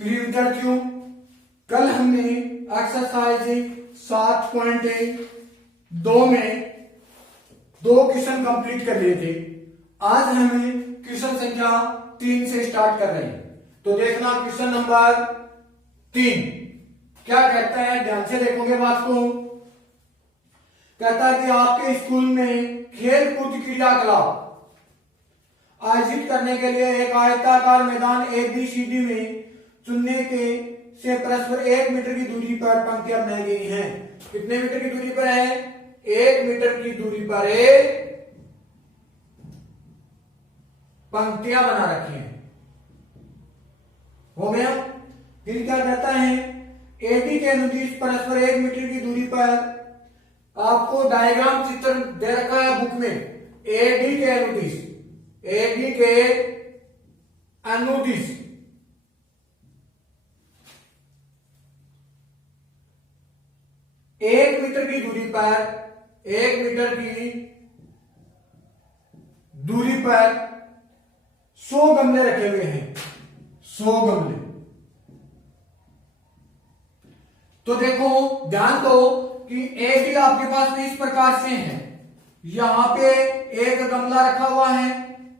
प्रिय विद्यार्थियों, कल हमने एक्सरसाइज 7.2 में 2 क्वेश्चन कंप्लीट कर लिए थे। आज हमें क्वेश्चन संख्या 3 से स्टार्ट कर रहे हैं। तो देखना क्वेश्चन नंबर 3 क्या कहता है, ध्यान से देखोगे बात को। कहता है कि आपके स्कूल में खेल कूद क्रियाकलाप आयोजित करने के लिए एक आयताकार मैदान ABCD में चुनने के से परस्पर 1 मीटर की दूरी पर पंक्तियां बनाई गई हैं। कितने मीटर की दूरी पर है? 1 मीटर की दूरी पर पंक्तियां बना रखी हैं। हो गया। फिर क्या कहता है, AB के अनुदिश परस्पर 1 मीटर की दूरी पर आपको डायग्राम चित्र दे रखा है बुक में। AB के अनुदिश, AB के अनुदिश 1 मीटर की दूरी पर 1 मीटर की दूरी पर 100 गमले रखे हुए हैं। 100 गमले। तो देखो ध्यान दो कि AB आपके पास में इस प्रकार से है। यहां पे एक गमला रखा हुआ है,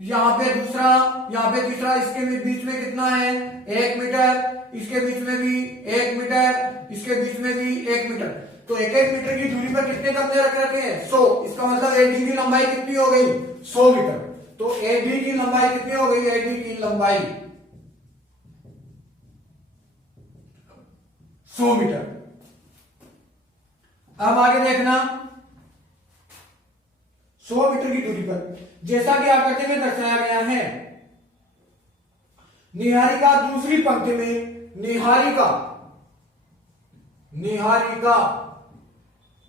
यहां पे दूसरा, यहां पे तीसरा, इसके बीच में कितना है? 1 मीटर, इसके बीच में भी 1 मीटर, इसके बीच में भी 1 मीटर। तो 1-1 मीटर की दूरी पर कितने गमले रख रखे हैं? 100। इसका मतलब AD की लंबाई कितनी हो गई? 100 मीटर। तो AD की लंबाई कितनी हो गई? AD की लंबाई 100 मीटर। अब आगे देखना 100 मीटर की दूरी पर जैसा कि आकृति में दर्शाया गया है, निहारिका दूसरी पंक्ति में निहारिका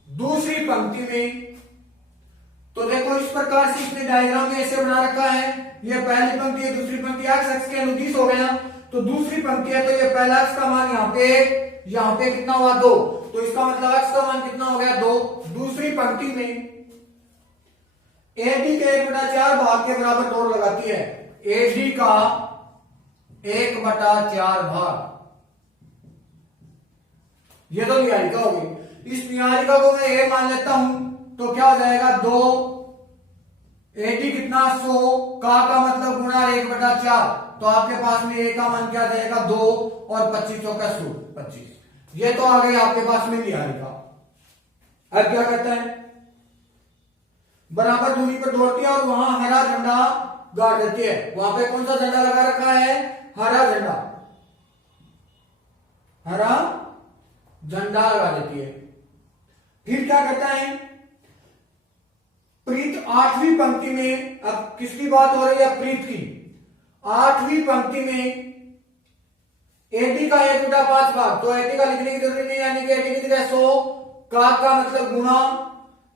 दूसरी पंक्ति में। तो देखो इस प्रकार से इसने डायग्राम में ऐसे बना रखा है। ये पहली पंक्ति है, दूसरी पंक्ति x के अनुदिश हो गया। तो दूसरी पंक्ति है, तो ये पहला x का मान यहाँ पे कितना हुआ? 2। तो इसका मतलब x का मान कितना हो गया? 2। दूसरी पंक्ति में AD के 1/4 भाग के बराबर दौड़ लगाती है। AD का 1/4 भाग, ये तो निहारिका होगी। इस निहारिका को मैं A मान लेता हूं, तो क्या हो जाएगा? 2। AD कितना? 100 का मतलब गुणा 1/4। तो आपके पास में A का मान क्या आ जाएगा? 2 और 25 चौका 100, 25। ये तो आ गई आपके पास में निहारिका। अब क्या करता है, बराबर दूरी पर दौड़ती है और वहां हरा झंडा गाड़ देती है। वहां पे कौन सा झंडा लगा रखा है? हरा झंडा लगा देती है। फिर क्या करता है, प्रीत 8वीं पंक्ति में, अब किसकी बात हो रही है? प्रीत की। 8वीं पंक्ति में AD का 1/5 भाग, तो AD का लिखने की जरूरत नहीं, यानी कि AD कितनी है? 100 का मतलब गुणा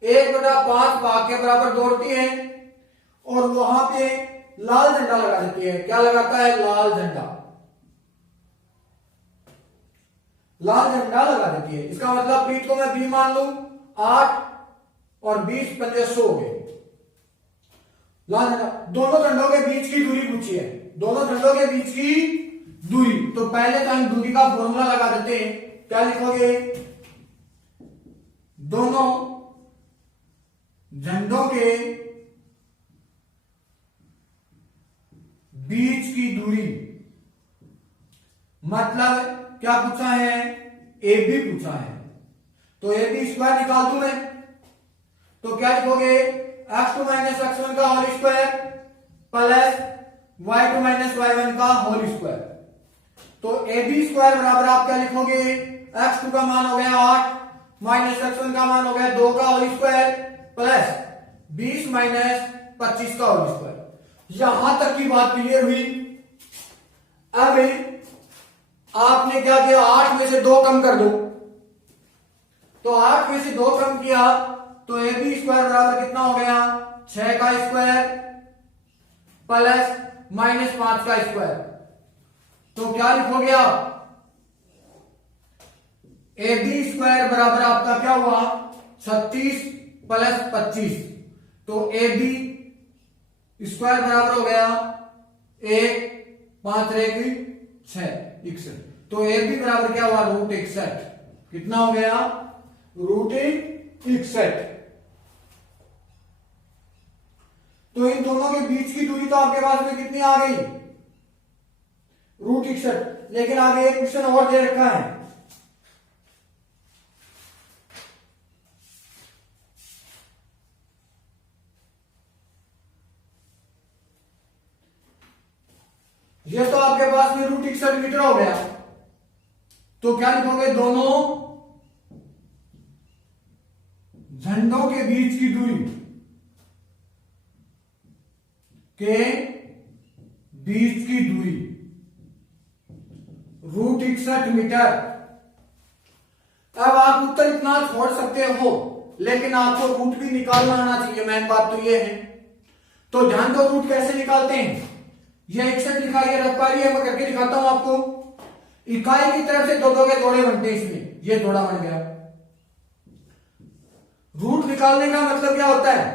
1/5 भाग के बराबर दौड़ती है और वहां पे लाल झंडा लगा देती है। क्या लगाता है? लाल झंडा लगा देती है। इसका मतलब प्रीत को मैं B मान लूं, 8 और 20 पंजे 100 हो गए। लाल झंडा, दोनों झंडों के बीच की दूरी पूछी है। दोनों झंडों के बीच की दूरी, तो पहले तो हम दूरी का फॉर्मूला लगा देते हैं। क्या लिखोगे? दोनों झंडों के बीच की दूरी, मतलब क्या पूछा है? AB पूछा है। तो AB स्क्वायर निकाल दूं मैं, तो क्या लिखोगे? x2 - x1 का whole square plus y2 - y1 का होल स्क्वायर। तो AB स्क्वायर बराबर आप क्या लिखोगे? x2 का मान हो गया 8 माइनस x1 का मान हो गया 2 का होल स्क्वायर प्लस 20 माइनस 25 का होल स्क्वायर। यहां तक की बात क्लियर हुई। अब आपने क्या किया? 8 में से 2 कम कर दो। तो 8 में से 2 कम किया तो AB स्क्वायर बराबर कितना हो गया? 6 का स्क्वायर प्लस माइनस 5 का स्क्वायर। तो क्या लिखोगे आप? AB स्क्वायर बराबर आपका क्या हुआ? 36 प्लस 25। तो AB स्क्वायर बराबर हो गया 1, 5 रहेगी 6। 61। तो ए बी बराबर क्या हुआ, रूट 61। कितना हो गया, रूट 61। तो इन दोनों के बीच की दूरी तो आपके पास में कितनी आ गई, रूट 61। लेकिन आगे एक क्वेश्चन और दे रखा है, ये तो आपके पास में रूट 61 मीटर हो गया। तो क्या लिखोगे, दोनों झंडों के बीच की दूरी के बीच की दूरी रूट 61 मीटर। अब आप उत्तर इतना छोड़ सकते हो, लेकिन आपको रूट भी निकालना आना चाहिए। मेन बात तो ये है। तो ध्यान दो, रूट कैसे निकालते हैं। ये 61 लिखा, ये रख पा रही है, मैं करके दिखाता हूं आपको। इकाई की तरफ से दो दो के जोड़े बनते हैं, इसमें ये जोड़ा बन गया। रूट निकालने का मतलब क्या होता है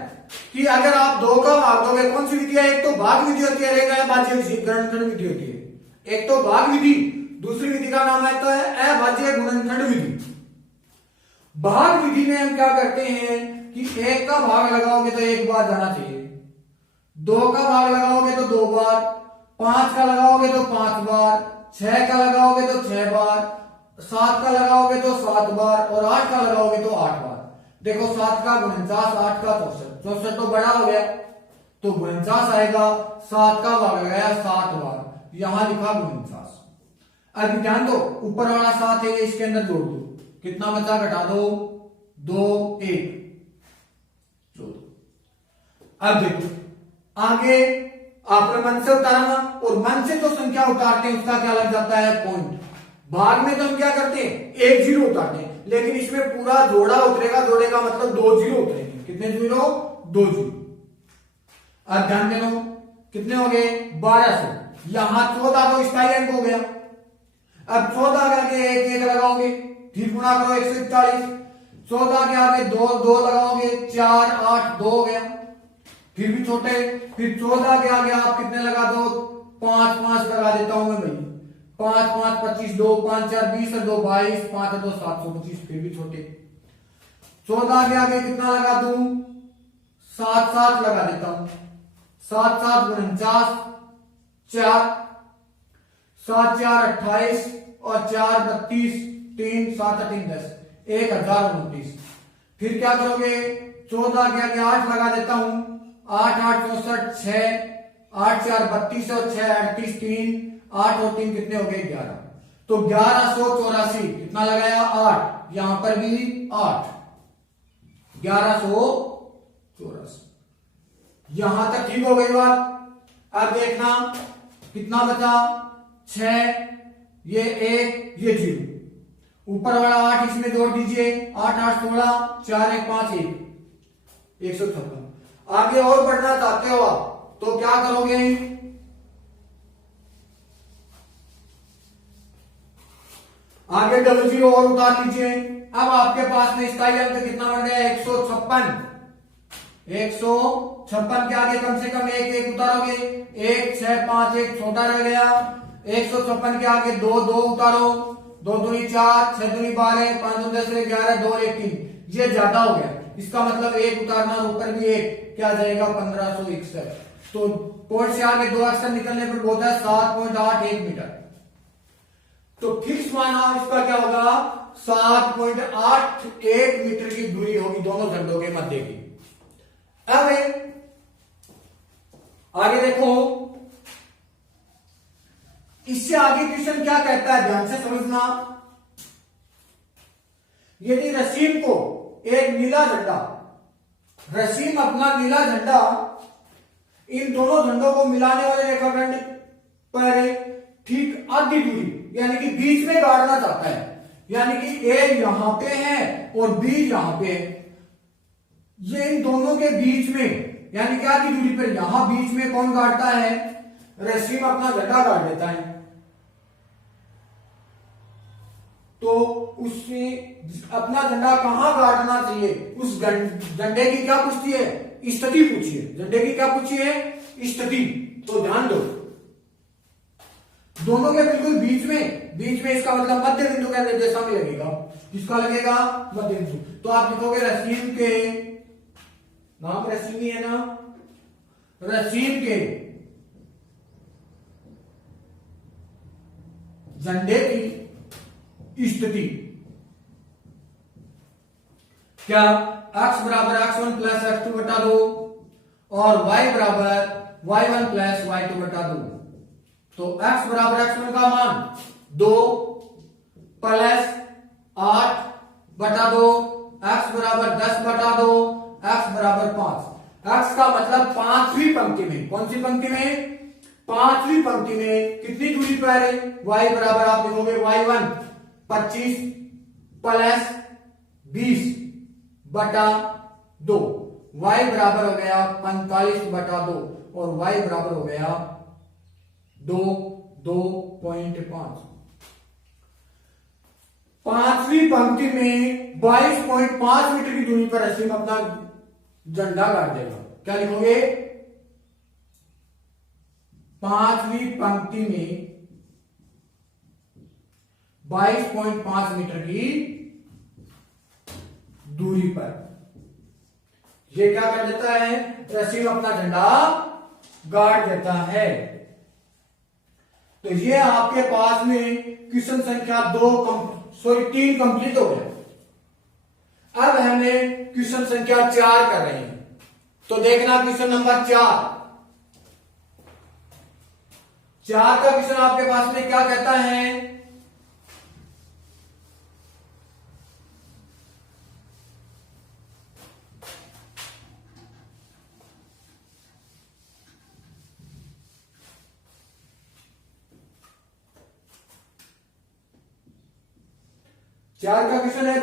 कि अगर आप दो का भाग दोगे, कौन सी विधि है, एक तो भाग विधि होती है, अभाज्य गुणनखंड विधि होती है। एक तो भाग विधि, दूसरी विधि का नाम है तो है अभाज्य गुणनखंड विधि। भाग विधि में हम क्या करते हैं कि एक का भाग लगाओगे तो एक बार जाना चाहिए, दो का भाग लगाओगे तो दो बार, 5 का लगाओगे तो 5 बार, 6 का लगाओगे तो 6 बार, 7 का लगाओगे तो 7 बार और 8 का लगाओगे तो 8 बार। देखो 7 का 49, 8 का 64, 64 तो बड़ा हो गया तो 49 आएगा। 7 का भाग लगाया 7 बार, यहां लिखा 49। अब ध्यान दो, ऊपर वाला 7 है, इसके अंदर जोड़ दो, कितना बचा, घटा दो, 2 1 14। अब देखो आगे आपने मन से उतारना, और मन से तो संख्या उतारते हैं उसका क्या लग जाता है, पॉइंट। भाग में तो हम क्या करते हैं, 1 0 उतारते हैं, लेकिन इसमें पूरा जोड़ा उतरेगा, जोड़े का मतलब 2 0 उतरेंगे। कितने 0, 2 0। अब ध्यान देना, कितने हो गए, 1200। यहां 14 तो स्थायी अंक हो गया। अब 14 के आगे 1 1 लगाओगे, फिर गुणा करो 141। 14 के आगे 2 2 लगाओगे, 4 8 2 हो गया, फिर भी छोटे। फिर 14 के आगे आप कितने लगा दो, 5 5 लगा देता हूं मैं भाई, 5 5 25, 2 5 4 20 और 2 22, 5 और 2 725, फिर भी छोटे। 14 के आगे कितना लगा दूं, 7 7 लगा देता हूं, 7 7 49, 4 7 4 28 और 4 32, 3 7 3 10, 1029। फिर क्या करोगे, 14 के आगे 8 लगा देता हूं, 8 8 64, 6 8 4 32 और 6 38, 3 8 और 3 कितने हो गए, 11। तो 1184, कितना लगाया, 8, यहां पर भी 8, 1184। यहां तक ठीक हो गई बात। अब देखना कितना बचा, 6, ये 1, ये 0, ऊपर वाला 8 इसमें जोड़ दीजिए, 8 8 16, 4 1 5 1, 156। आगे और बढ़ना चाहते हो आप तो क्या करोगे, आगे डबल 0 और उतार लीजिए। अब आपके पास में स्थायी अंक कितना बन गया, 156। 156 के आगे कम से कम 1 1 उतारोगे, 1 6 5 1 छोटा रह गया। 156 के आगे 2 2 उतारो, 2 दूनी 4, 6 दूनी 12, 5 दूनी 10, 11, 2 1 3, ये ज्यादा हो गया। इसका मतलब 1 उतारना और ऊपर भी 1, क्या जाएगा, 1561। तो पॉइंट से आगे 2 अक्षर निकलने पर होता है 7.81 मीटर। तो फिक्स माना इसका क्या होगा, 7.81 मीटर की दूरी होगी दोनों झंडों के मध्य की। अब आगे देखो, इससे आगे क्वेश्चन क्या कहता है, ध्यान से समझना। यदि रसीम को एक नीला झंडा, रसीम अपना नीला झंडा इन दोनों झंडों को मिलाने वाले रेखाखंड पर ठीक आधी दूरी यानी कि बीच में गाड़ना चाहता है, यानी कि ए यहां पे है और बी यहां पे है, ये इन दोनों के बीच में यानी कि आधी दूरी पर यहां बीच में कौन गाड़ता है, रसीम अपना झंडा गाड़ देता है। तो उसने अपना झंडा कहां गाड़ना चाहिए, उस झंडे की क्या पूछती है, स्थिति पूछिए। झंडे की क्या पूछी है, स्थिति। तो ध्यान दो, दोनों के बिल्कुल बीच में इसका मतलब मध्य बिंदु का निर्देशांक लगेगा। किसका लगेगा? मध्य बिंदु। तो आप लिखोगे रसीम के, नाम रसीम ही है ना, रसीम के झंडे की स्थिति क्या x बराबर x1 प्लस x2 बटा 2 और y बराबर y1 प्लस y2 बटा 2। तो x बराबर x1 का मान 2 प्लस 8 बटा 2, x बराबर 10 बटा 2, x बराबर 5। x का मतलब पांचवी पंक्ति में, कौन सी पंक्ति में? पांचवी पंक्ति में कितनी दूरी पर है? y बराबर आप लिखोगे y1 25 प्लस 20 बटा 2, y बराबर हो गया 45 बटा 2 और y बराबर हो गया 2.5। पांचवी पंक्ति में 22.5 मीटर की दूरी पर रसीम अपना झंडा गाड़ देगा। क्या लिखोगे? पांचवी पंक्ति में 22.5 मीटर की दूरी पर ये क्या कर देता है? रसीम अपना झंडा गाड़ देता है। तो ये आपके पास में क्वेश्चन संख्या 3 कंप्लीट हो गया। अब हमें क्वेश्चन संख्या 4 कर रहे हैं। तो देखना क्वेश्चन नंबर 4 का क्वेश्चन आपके पास में क्या कहता है? 4 का क्वेश्चन है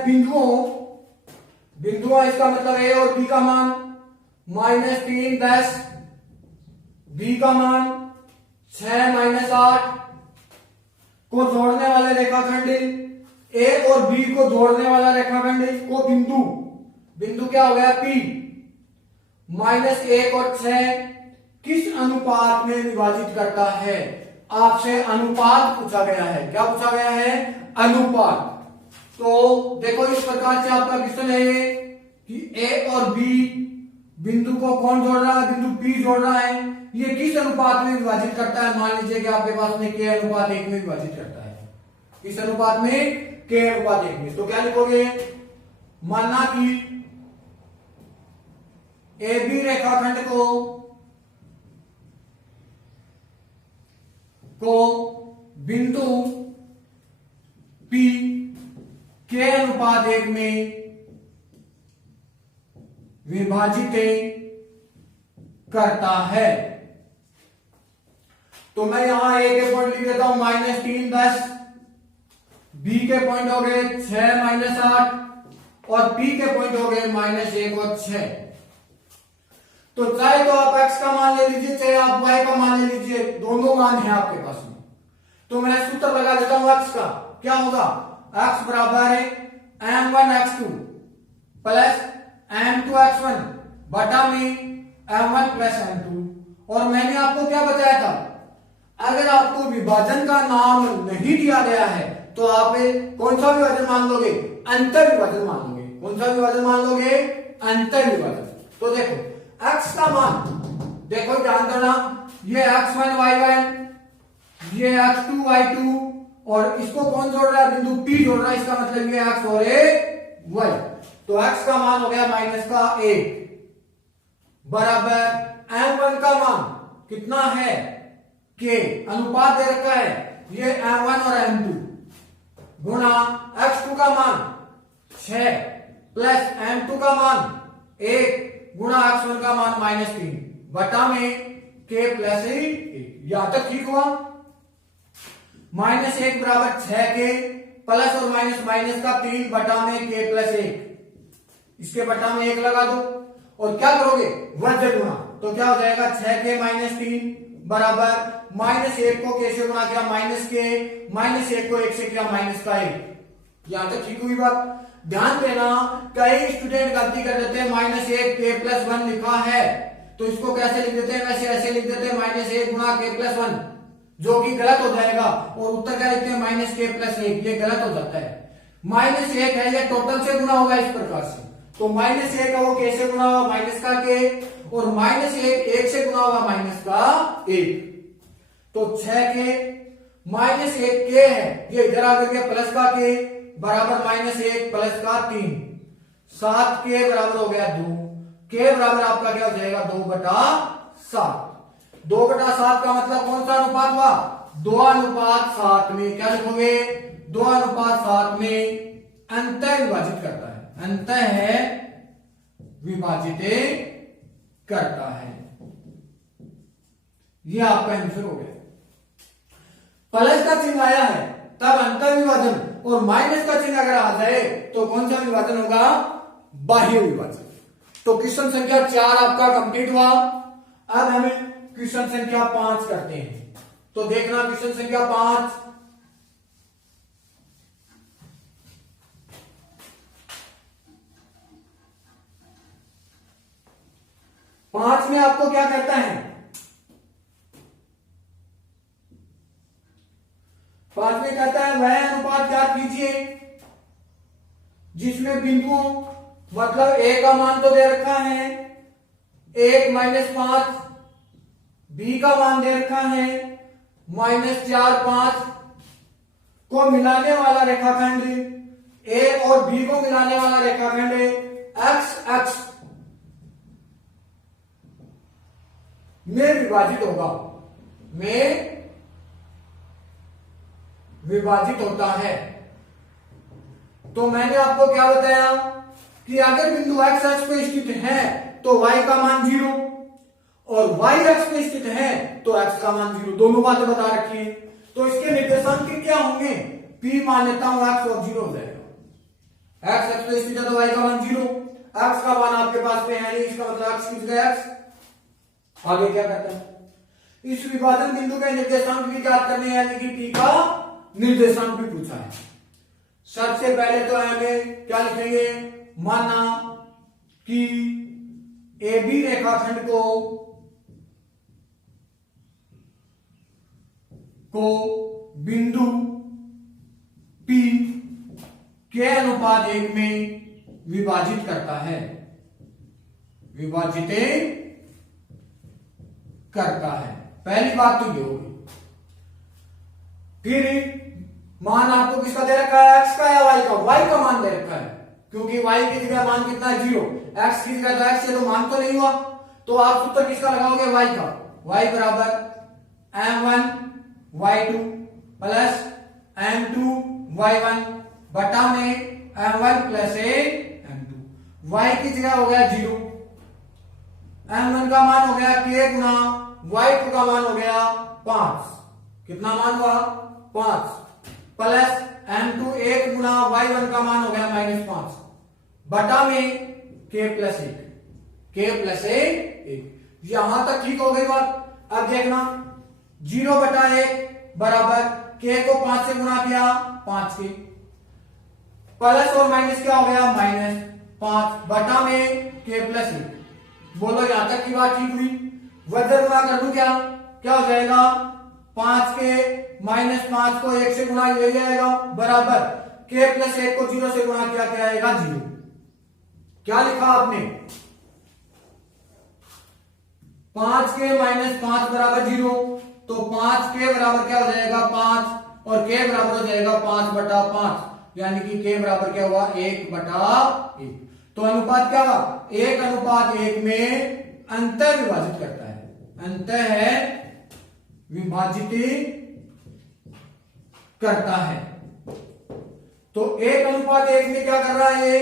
बिंदुओं इसका मतलब ए और बी का मान -3 10, बी का मान 6 -8 को जोड़ने वाले रेखाखंड ए और बी को जोड़ने वाला रेखाखंड को बिंदु क्या हो गया? पी -1 और 6 किस अनुपात में विभाजित करता है? आपसे अनुपात पूछा गया है। क्या पूछा गया है? अनुपात। तो देखो इस प्रकार से आपका क्वेश्चन है कि ए और बी बिंदु को कौन जोड़ रहा है? बिंदु पी जोड़ रहा है। ये किस अनुपात में विभाजित करता है? मान लीजिए कि आपके पास में k अनुपात 1 में विभाजित करता है। किस अनुपात में? k अनुपात 1 में। तो क्या लिखोगे? मानना कि ए बी रेखाखंड को बिंदु पी k अनुपात 1 में विभाजित करता है। तो मैं यहां ए के पॉइंट लिख देता हूं -3 10, बी के पॉइंट हो गए 6 -8 और पी के पॉइंट हो गए -1 और 6। तो चाहे तो आप x का मान ले लीजिए, चाहे आप y का मान ले लीजिए, दोनों मान है आपके पास में। तो मैं सूत्र लगा देता हूं x का। क्या होगा? x बराबर है m1x2 प्लस m2x1 बटा में m1 प्लस m2। और मैंने आपको क्या बताया था? अगर आपको विभाजन का नाम नहीं दिया गया है तो आप कौन सा विभाजन मान लोगे? अंतर विभाजन मान लोगे। कौन सा विभाजन मान लोगे? अंतर विभाजन। तो देखो x का मान, देखो ध्यान करना, ये x1 y1, ये x2 y2 और इसको कौन जोड़ रहा है? बिंदु P जोड़ रहा है। इसका मतलब ये x और y। तो x का मान हो गया -1 बराबर m1 का मान कितना है? k। अनुपात दे रखा है ये m1 और m2 गुणा x2 का मान 6 प्लस m2 का मान 1 गुणा x1 का मान -3 बटा में k प्लस 1। यहां तक ठीक हुआ? -1 बराबर 6k प्लस और माइनस का 3 बटा में k प्लस 1। इसके बटा में 1 लगा दो और क्या करोगे? वर्ग गुणा। तो क्या हो जाएगा? 6k -3 बराबर -1 को k से गुणा किया -1 को 1 से किया -1। यहां तक ठीक हुई बात? ध्यान देना, कई स्टूडेंट गलती कर देते हैं, -1 k प्लस 1 लिखा है तो इसको कैसे लिख देते हैं? वैसे ऐसे लिख देते हैं -1 गुणा k प्लस 1, जो कि गलत हो जाएगा और उत्तर क्या लिखते हैं माइनस के प्लस 1, ये गलत हो जाता है। -1 है ये टोटल से गुना होगा इस प्रकार से, तो -1 है वो कैसे गुना होगा माइनस का के, और -1 से गुना होगा माइनस का 1, तो 6 के -1 के है ये इधर आ गया प्लस का के बराबर -1 प्लस का 3, 7 के बराबर हो गया 2, के बराबर आपका क्या हो जाएगा 2/7। 2/7 का मतलब कौन सा अनुपात हुआ 2:7 में, क्या लिखोगे 2:7 में अंतः विभाजित करता है, अंतः है विभाजित करता है, ये आपका आंसर हो गया। प्लस का चिन्ह आया है तब अंतर विभाजन, और माइनस का चिन्ह अगर आ जाए तो कौन सा विभाजन होगा बाह्य विभाजन। तो क्वेश्चन संख्या 4 आपका कंप्लीट हुआ। अब हमें क्वेश्चन संख्या 5 करते हैं, तो देखना क्वेश्चन संख्या 5 में आपको क्या कहता है, 5 में कहता है वह अनुपात ज्ञात कीजिए जिसमें बिंदुओं मतलब ए का मान तो दे रखा है 1 - 5, बी का मान दे रखा है -4 5 को मिलाने वाला रेखाखंड ए और बी को मिलाने वाला रेखाखंड एक्स एक्स में विभाजित होगा, में विभाजित होता है। तो मैंने आपको क्या बताया कि अगर बिंदु एक्स एक्स पे स्थित है तो y का मान 0 और y एक्स पे स्थित है तो x का मान 0, दोनों बातें बता रखी है। तो इसके निर्देशांक क्या होंगे p मान लेता हूं x और 0 हो जाएगा। x एक्स पे स्थित है तो y का मान 0, x का मान आपके पास पे है नहीं, इसका मतलब x किस गया x। आगे क्या कहता है इस विभाजन बिंदु के निर्देशांक भी ज्ञात करने हैं, यानी कि p का निर्देशांक भी पूछा है। सबसे पहले तो हमें क्या लिखेंगे, माना कि AB रेखाखंड को बिंदु P के अनुपात 1 में विभाजित करता है, विभाजित करता है। पहली बात तो ये होगी। फिर मान आपको किसका दे रखा है x का या y का, y का मान दे रखा है, क्योंकि y की जगह मान कितना है 0, x की जगह तो x से तो मान तो नहीं हुआ, तो आप सूत्र किसका लगाओगे y का, y बराबर m1 y2 plus m2 y1 बटा में m1 प्लस m2, y की जगह हो गया 0, m1 का मान हो गया k गुना y2 का मान हो गया 5, कितना मान हुआ 5, प्लस m2 1 गुना y1 का मान हो गया -5 बटा में k प्लस 1, यहां तक ठीक हो गई बात। अब देखना 0/1 बराबर k को 5 से गुणा किया 5 के, प्लस और माइनस क्या हो गया -5 बटा में k प्लस 1। बोलो यहां तक की बात ठीक हुई। वज्र गुणा कर दूं क्या हो जाएगा 5 के -5 को 1 से गुणा ले जाएगा बराबर k प्लस 1 को 0 से गुणा किया क्या आएगा 0। क्या लिखा आपने 5 के -5 बराबर 0, तो 5 के बराबर क्या हो जाएगा 5 और k बराबर हो जाएगा 5/5, यानी कि k बराबर क्या हुआ 1/1। तो अनुपात क्या हुआ 1:1 में अंतर विभाजित करता है, अंतर है विभाजित करता है। तो 1:1 में क्या कर रहा है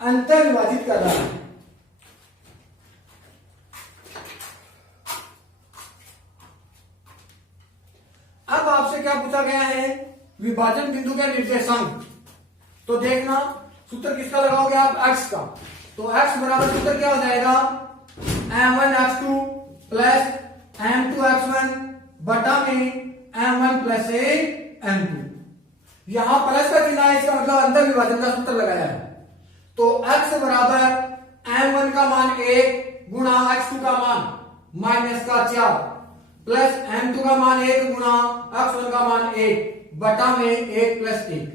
अंतर विभाजित कर रहा है। अब आपसे क्या पूछा गया है विभाजन बिंदु के निर्देशांक। तो देखना सूत्र किसका लगाओगे आप x का, तो x बराबर सूत्र क्या हो जाएगा m1 x2 plus m2 x1 बटा में m1 प्लस m2। यहां प्लस का चिन्ह है, इसका मतलब अंतर विभाजन का सूत्र लगाया है। तो x बराबर m1 का मान 1 गुणा x2 का मान -4 प्लस n2 का मान 1 गुना x1 का मान 1 बटा में 1 प्लस 1।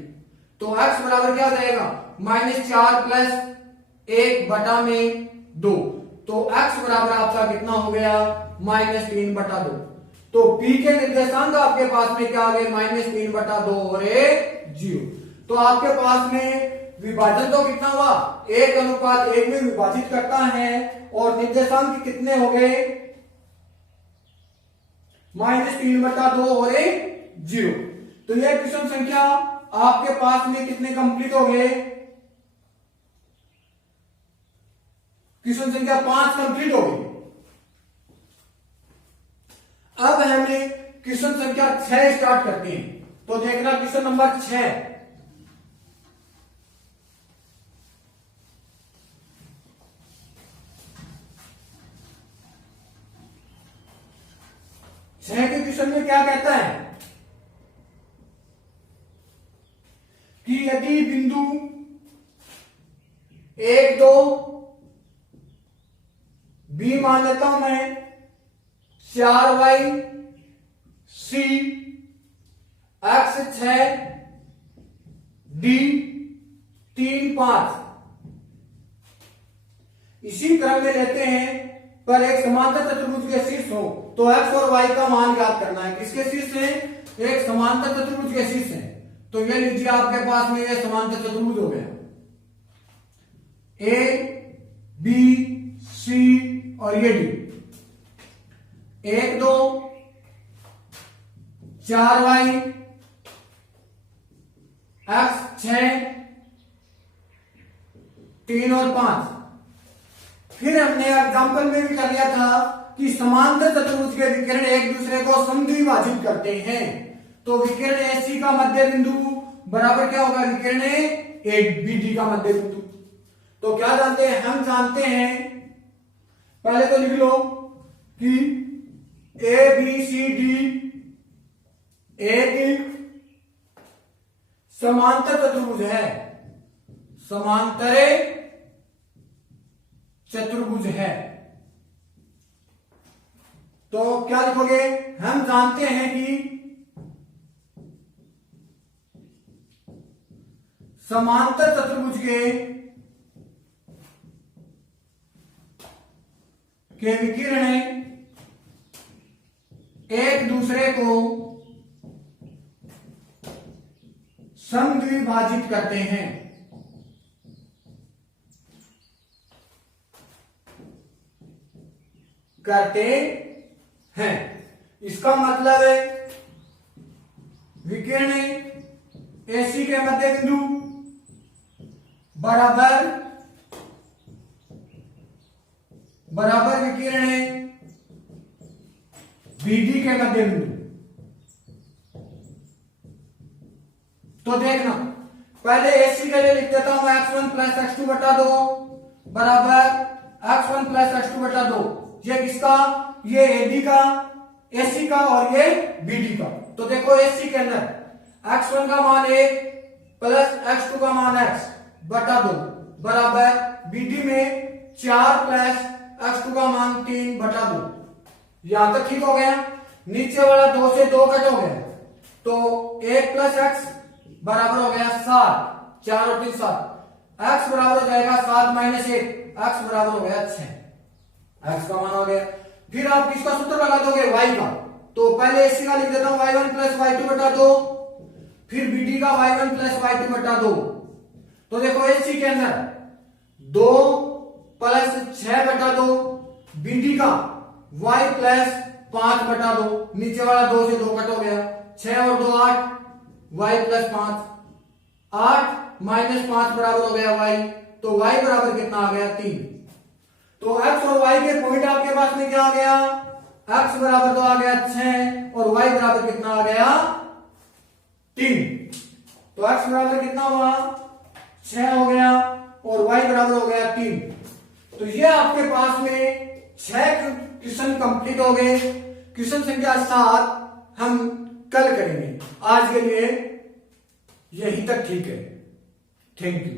तो x बराबर क्या हो जाएगा, -4 प्लस 1 बटा में 2। तो x बराबर आपका कितना हो गया, -3 बटा 2। तो p के निर्देशांक आपके पास में क्या आ गए, -3 बटा 2 और 0। तो आपके पास में विभाजन तो कितना हुआ, 1:1 में विभाजित करता है और निर्देशांक कितने हो गए, -3 बटा 2 और 0। तो यह क्वेश्चन संख्या आपके पास में कितने कंप्लीट हो गए, क्वेश्चन संख्या 5 कंप्लीट हो गई। अब हमें क्वेश्चन संख्या 6 स्टार्ट करते हैं। तो देखना क्वेश्चन नंबर 6। के क्वेश्चन में क्या कहता है कि यदि बिंदु 1 2 बी मान लेता हूं मैं, 4y c x 6 d 3 5 इसी क्रम में लेते हैं, पर एक समांतर चतुर्भुज के शीर्ष हो तो x और y का मान ज्ञात करना है। किसके शीर्ष है, एक समांतर चतुर्भुज के शीर्ष है। तो ये लीजिए आपके पास में ये समांतर चतुर्भुज हो गया, a b c और ये d। 1 2 4y x 6 3 और 5। फिर हमने एग्जाम्पल में भी कर लिया था कि समांतर चतुर्भुज के विकिरण एक दूसरे को समद्विभाजित करते हैं। तो विकिरण AC का मध्य बिंदु बराबर क्या होगा, विकिरण ABD का मध्य बिंदु। तो क्या जानते हैं, हम जानते हैं, पहले तो लिख लो कि ABCD एक समांतर चतुर्भुज है, समांतर चतुर्भुज है। तो क्या लिखोगे, हम जानते हैं कि समांतर चतुर्भुज के विकिरण एक दूसरे को समद्विभाजित करते हैं। इसका मतलब है विकिरण AC के मध्य बिंदु बराबर विकिरण BD के मध्य बिंदु। तो देखना, पहले AC के लिए लिख देता हूं x1 प्लस x2 बटा 2 बराबर x1 प्लस x2 बटा 2। ये किसका, ये AD का, AC का और ये BD का। तो देखो AC के अंदर x1 का मान 1 प्लस x2 का मान x बटा 2 बराबर BD में 4 प्लस x2 का मान 3 बटा 2। यहां तक ठीक हो गया। नीचे वाला 2 से 2 कट हो गया, तो 1 प्लस x बराबर हो गया 7, 4 और 3 7। x बराबर हो जाएगा 7 माइनस 1, x बराबर हो गया 6, x का मान हो गया। फिर आप किसका सूत्र लगा दोगे, y का। तो पहले AC का लिख देता हूं y1 प्लस y2 बटा 2, फिर BD का y1 प्लस y2 बटा 2। तो देखो AC के अंदर 2 प्लस 6 बटा 2, BD का y प्लस 5 बटा 2, नीचे वाला 2 से 2 कट हो गया, 6 और 2 8, y प्लस 5, 8 माइनस 5 बराबर हो गया y। तो y बराबर कितना आ गया, 3। तो x और y के पॉइंट आपके पास में क्या आ गया, x बराबर तो आ गया 6 और y बराबर कितना आ गया, 3। तो x बराबर कितना हुआ, 6 हो गया और y बराबर हो गया 3। तो ये आपके पास में 6 क्वेश्चन कंप्लीट हो गए। क्वेश्चन संख्या 7 हम कल करेंगे। आज के लिए यहीं तक ठीक है। Thank you.